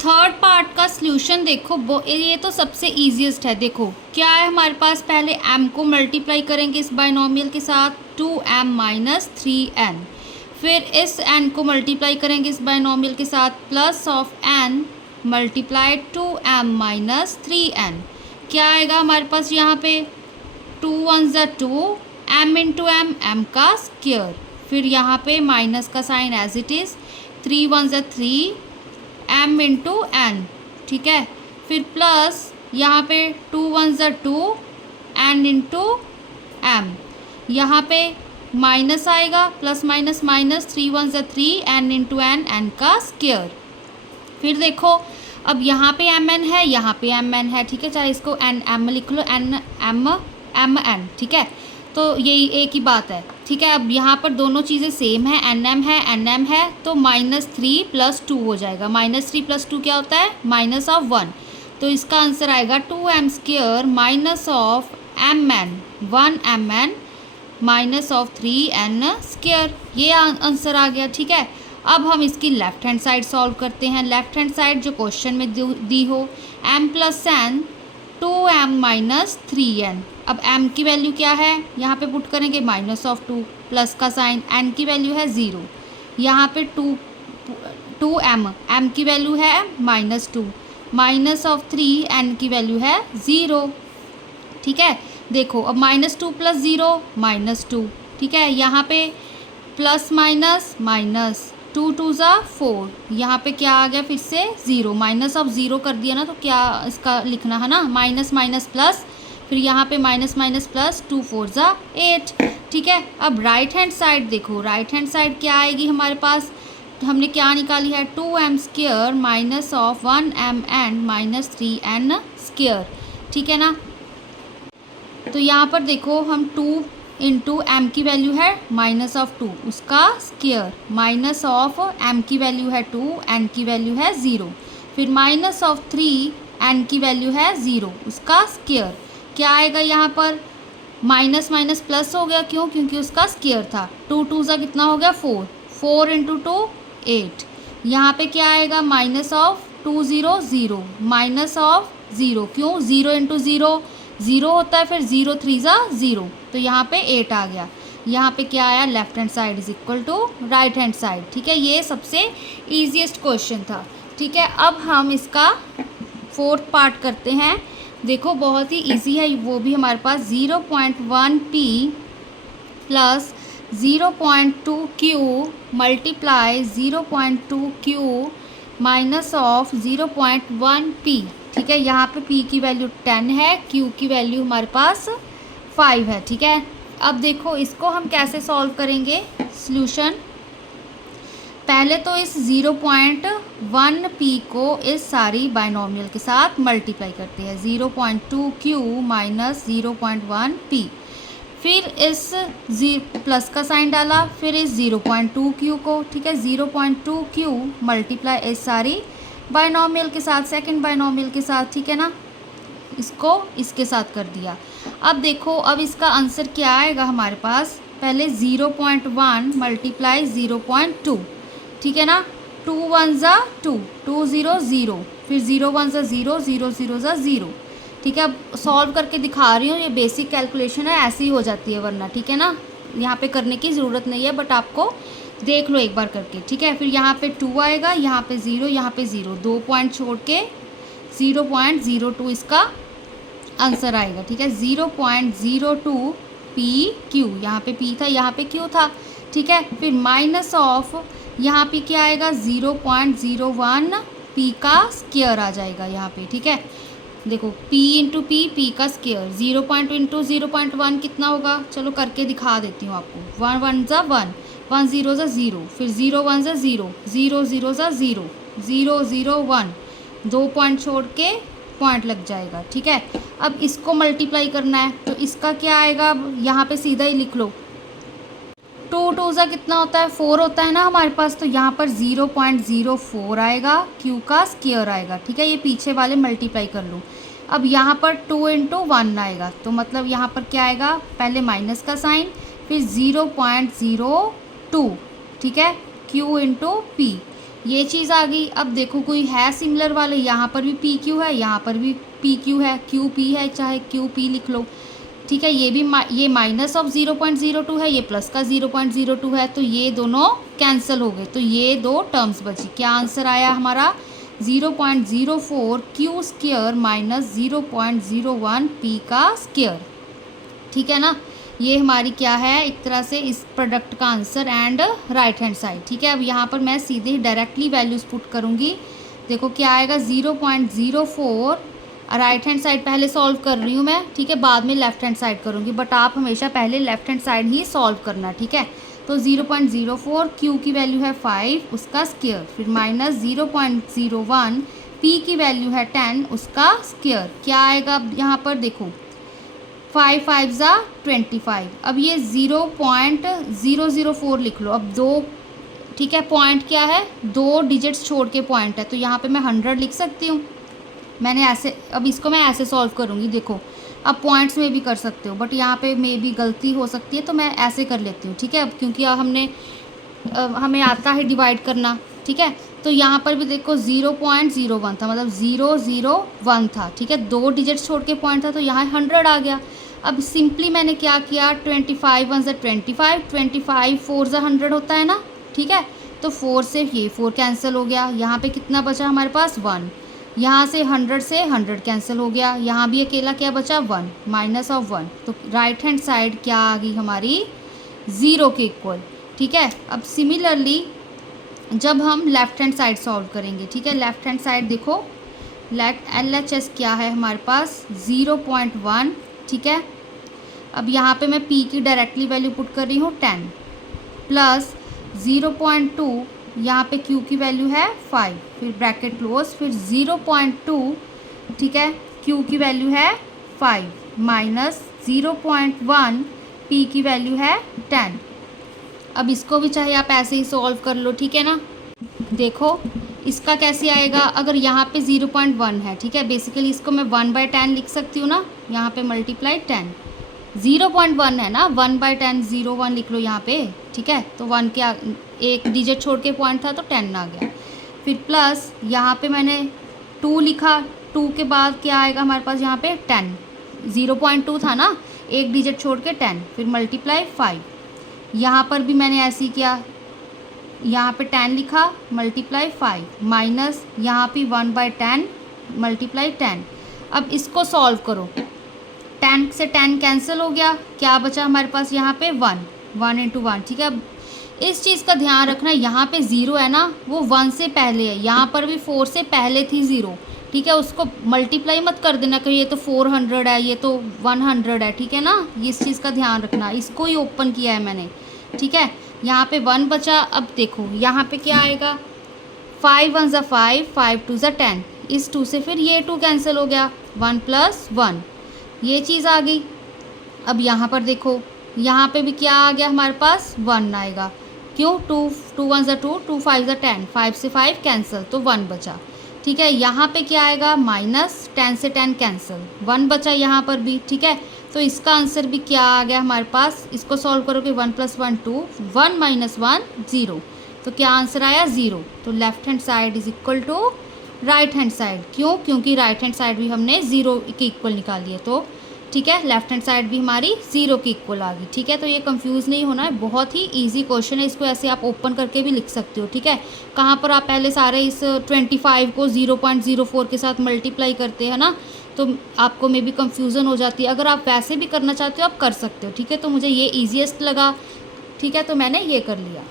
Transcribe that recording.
Third part का solution देखो, ये तो सबसे इजीएस्ट है। देखो क्या है हमारे पास, पहले m को मल्टीप्लाई करेंगे इस बाइनोमियल के साथ 2m माइनस 3n, फिर इस n को मल्टीप्लाई करेंगे इस बाइनोमियल के साथ plus of n multiply 2m minus 3n। क्या आएगा हमारे पास यहाँ पे 2 1 ज़ा 2, m इंटू एम, m का स्क्वायर, फिर यहाँ पे माइनस का साइन एज इट इज़, 3 1 ज़ा 3 m इंटू एन, ठीक है, फिर प्लस यहाँ पे 2 1 ज़ा 2 n इंटू एम, यहाँ पे माइनस आएगा, प्लस माइनस माइनस, 3 1 ज़ा 3 n इंटू एन, एन का स्क्वायर। फिर देखो अब यहाँ पे एम एन है, यहाँ पे एम एन है, ठीक है, चाहे इसको एन एम लिख लो, एन एम एम एन, ठीक है, तो यही एक ही बात है, ठीक है। अब यहाँ पर दोनों चीज़ें सेम है, एन एम है, तो -3 + 2 हो जाएगा। -3 + 2 क्या होता है, -1, तो इसका आंसर आएगा 2m² minus of M N 1mn minus of 3n², ये आंसर आ गया, ठीक है। अब हम इसकी लेफ़्ट हैंड साइड सॉल्व करते हैं। लेफ़्ट हैंड साइड जो क्वेश्चन में दी हो, m + n 2m minus 3n। अब m की वैल्यू क्या है, यहाँ पे पुट करेंगे -2, प्लस का साइन, n की वैल्यू है 0, यहाँ पे 2m, m की वैल्यू है -2, माइनस ऑफ 3, n की वैल्यू है 0, ठीक है। देखो अब -2 + 0 -2, ठीक है, यहाँ पे प्लस माइनस माइनस, 2 2 ज़ा 4, यहाँ पे क्या आ गया, फिर से 0, माइनस ऑफ 0 कर दिया ना, तो क्या इसका लिखना है ना, माइनस माइनस प्लस, फिर यहाँ पे माइनस माइनस प्लस, 2 4 ज़ा 8, ठीक है। अब राइट हैंड साइड देखो, राइट हैंड साइड क्या आएगी हमारे पास, हमने क्या निकाली है, 2m² minus of 1mn minus 3n², ठीक है ना। तो यहाँ पर देखो हम 2 इंटू एम की वैल्यू है -2, उसका स्क्वायर, माइनस ऑफ m की वैल्यू है 2, n की वैल्यू है 0, फिर माइनस ऑफ 3, n की वैल्यू है 0, उसका स्क्वायर। क्या आएगा यहाँ पर, माइनस माइनस प्लस हो गया, क्यों, क्योंकि उसका स्क्वायर था। 2 2 ज़ा कितना हो गया 4, 4 इंटू 2 8, यहाँ पे क्या आएगा, माइनस ऑफ 2 0 0, माइनस ऑफ 0, क्यों, 0 इंटू 0 0 होता है, फिर 0 3 ज़ा 0, तो यहाँ पे 8 आ गया। यहाँ पे क्या आया, left hand side is equal to right hand side, ठीक है। ये सबसे ईजीएस्ट क्वेश्चन था, ठीक है। अब हम इसका फोर्थ पार्ट करते हैं। देखो बहुत ही इजी है, वो भी हमारे पास 0.1p plus 0.2q multiply 0.2q minus of 0.1p, ठीक है। यहाँ पे p की वैल्यू 10 है, q की वैल्यू हमारे पास 5 है, ठीक है। अब देखो इसको हम कैसे सॉल्व करेंगे सॉल्यूशन, पहले तो इस 0.1p को इस सारी बाइनोमियल के साथ मल्टीप्लाई करते हैं, 0.2q माइनस 0.1p, फिर इस प्लस का साइन डाला, फिर इस 0.2q को, ठीक है, 0.2q मल्टीप्लाई इस सारी बाइनोमियल के साथ, सेकंड बाइनोमियल के साथ, ठीक है ना, इसको इसके साथ कर दिया। अब देखो अब इसका आंसर क्या आएगा हमारे पास, पहले 0.1 मल्टीप्लाई 0.2, ठीक है ना, 2 1 ज़ा 2, 2 0 0, फिर 0 1 ज़ा 0, 0 0 ज़ा 0, ठीक है। अब सॉल्व करके दिखा रही हूँ, ये बेसिक कैलकुलेशन है, ऐसी ही हो जाती है वरना, ठीक है ना, यहाँ पे करने की ज़रूरत नहीं है, बट आपको देख लो एक बार करके, ठीक है। फिर यहाँ पे 2 आएगा, यहाँ पे 0, यहाँ पे 0, 2 पॉइंट छोड़ के 0.02 इसका आंसर आएगा, ठीक है। 0.02 PQ, यहाँ पे P था, यहाँ पे Q था, ठीक है। फिर माइनस ऑफ यहाँ पे क्या आएगा, 0.01 P का स्क्वायर आ जाएगा यहाँ पे, ठीक है। देखो P इंटू P का स्क्वायर, 0.2 इंटू 0.1 कितना होगा, चलो करके दिखा देती हूँ आपको। 1 1 ज़ा 1, 1 0 ज़ा 0, फिर 0 1 ज़ा 0, 0 0 ज़ा 0, 0 0 1, 2 पॉइंट छोड़ के पॉइंट लग जाएगा, ठीक है। अब इसको मल्टीप्लाई करना है, तो इसका क्या आएगा, अब यहाँ पे सीधा ही लिख लो, 2 2 ज़ा कितना होता है, 4 होता है ना हमारे पास, तो यहाँ पर 0.04 आएगा, Q का स्क्वायर आएगा, ठीक है। ये पीछे वाले मल्टीप्लाई कर लो। अब यहाँ पर 2 इंटू 1 आएगा, तो मतलब यहाँ पर क्या आएगा, पहले माइनस का साइन, फिर 0.02, ठीक है, Q इंटू P, ये चीज़ आ गई। अब देखो कोई है सिमिलर वाले, यहाँ पर भी पी क्यू है, यहाँ पर भी पी क्यू है, क्यू पी है, चाहे क्यू पी लिख लो, ठीक है। ये भी ये माइनस ऑफ 0.02 है, ये प्लस का 0.02 है, तो ये दोनों कैंसिल हो गए, तो ये दो टर्म्स बची। क्या आंसर आया हमारा? 0.04 क्यू स्क्वायर माइनस 0.01 पी का स्क्वायर, ठीक है ना। ये हमारी क्या है, एक तरह से इस प्रोडक्ट का answer and right hand side, ठीक है। अब यहाँ पर मैं सीधे डायरेक्टली वैल्यूज़ पुट करूँगी। देखो क्या आएगा, 0.04, राइट हैंड साइड पहले सॉल्व कर रही हूँ मैं, ठीक है, बाद में लेफ्ट हैंड साइड करूँगी, बट आप हमेशा पहले लेफ्ट हैंड साइड ही सॉल्व करना, ठीक है। तो 0.04 क्यू की वैल्यू है 5, उसका स्क्वायर, फिर माइनस 0.01 पी की वैल्यू है 10, उसका स्क्वायर। क्या आएगा अब यहाँ पर देखो, 5 5 ज़ा 25। अब ये 0.004 लिख लो। अब दो, ठीक है, पॉइंट क्या है, 2 डिजिट्स छोड़ के पॉइंट है, तो यहाँ पे मैं 100 लिख सकती हूँ। मैंने ऐसे, अब इसको मैं ऐसे सॉल्व करूँगी, देखो अब पॉइंट्स में भी कर सकते हो, बट यहाँ पे मे भी गलती हो सकती है, तो मैं ऐसे कर लेती हूँ, ठीक है। अब क्योंकि हमें आता है डिवाइड करना, ठीक है। तो यहाँ पर भी देखो 0.01 था, मतलब 001 था, ठीक है, 2 डिजिट्स छोड़ के पॉइंट था, तो यहाँ 100 आ गया। अब सिंपली मैंने क्या किया, 25 1 ज़ा 25, 25 4 ज़ा 100 होता है ना, ठीक है। तो 4 से ये 4 कैंसिल हो गया, यहाँ पे कितना बचा हमारे पास 1, यहाँ से 100 से 100 कैंसिल हो गया, यहाँ भी अकेला क्या बचा 1, माइनस ऑफ 1, तो राइट हैंड साइड क्या आ गई हमारी, 0 के इक्वल, ठीक है। अब सिमिलरली जब हम लेफ़्ट हैंड साइड सॉल्व करेंगे, ठीक है, लेफ़्ट हैंड साइड देखो, लेट LHS क्या है हमारे पास 0.1, ठीक है। अब यहाँ पे मैं P की डायरेक्टली वैल्यू पुट कर रही हूँ 10, प्लस 0.2, यहाँ पे Q की वैल्यू है 5, फिर ब्रैकेट क्लोज, फिर 0.2, ठीक है, Q की वैल्यू है 5, माइनस 0.1 P की वैल्यू है 10। अब इसको भी चाहे आप ऐसे ही सॉल्व कर लो, ठीक है ना। देखो इसका कैसे आएगा, अगर यहाँ पे 0.1 है, ठीक है, बेसिकली इसको मैं 1/10 लिख सकती हूँ ना, यहाँ पे मल्टीप्लाई 10, 0.1 है ना, 1/10, 0.1 लिख लो यहाँ पे, ठीक है। तो 1 के एक डिजिट छोड़ के पॉइंट था, तो 10 आ गया। फिर प्लस यहाँ पे मैंने 2 लिखा, 2 के बाद क्या आएगा हमारे पास यहाँ पे 10, 0.2 था ना, एक डिजिट छोड़ के 10, फिर मल्टीप्लाई 5, यहाँ पर भी मैंने ऐसे ही किया, यहाँ पे 10 लिखा, मल्टीप्लाई 5, माइनस यहाँ पे 1/10 मल्टीप्लाई 10। अब इसको सॉल्व करो, 10 से 10 कैंसिल हो गया, क्या बचा हमारे पास यहाँ पे 1, 1 इंटू 1, ठीक है। अब इस चीज़ का ध्यान रखना, यहाँ पे 0 है ना, वो 1 से पहले है, यहाँ पर भी 4 से पहले थी 0, ठीक है। उसको मल्टीप्लाई मत कर देना कि ये तो 400 है, ये तो 100 है, ठीक है ना, इस चीज़ का ध्यान रखना। इसको ही ओपन किया है मैंने, ठीक है। यहाँ पे 1 बचा। अब देखो यहाँ पे क्या आएगा, 5 1 ज़ा 5, 5 2 ज़ा 10, इस 2 से फिर ये 2 कैंसिल हो गया, 1 प्लस 1, ये चीज़ आ गई। अब यहाँ पर देखो, यहाँ पे भी क्या आ गया हमारे पास 1 आएगा, क्यों, 2 1 ज़ा 2, 2 5 ज़ा 10, 5 से 5 कैंसिल, तो 1 बचा, ठीक है। यहाँ पे क्या आएगा, माइनस 10 से 10 कैंसिल, 1 बचा यहाँ पर भी, ठीक है। तो इसका आंसर भी क्या आ गया हमारे पास, इसको सॉल्व करोगे 1 + 1 2, 1 - 1 0, तो क्या आंसर आया 0। तो left hand side is equal to right hand side, क्यों, क्योंकि राइट हैंड साइड भी हमने 0 के इक्वल निकाली है, तो ठीक है, लेफ्ट हैंड साइड भी हमारी 0 के इक्वल आ गई, ठीक है। तो ये कंफ्यूज नहीं होना है, बहुत ही इजी क्वेश्चन है, इसको ऐसे आप ओपन करके भी लिख सकते हो, ठीक है। कहाँ पर आप पहले सारे इस 25 को 0.04 के साथ मल्टीप्लाई करते हैं ना, तो आपको मे भी कन्फ्यूज़न हो जाती है। अगर आप वैसे भी करना चाहते हो आप कर सकते हो, ठीक है। तो मुझे ये ईजीएस्ट लगा, ठीक है, तो मैंने ये कर लिया।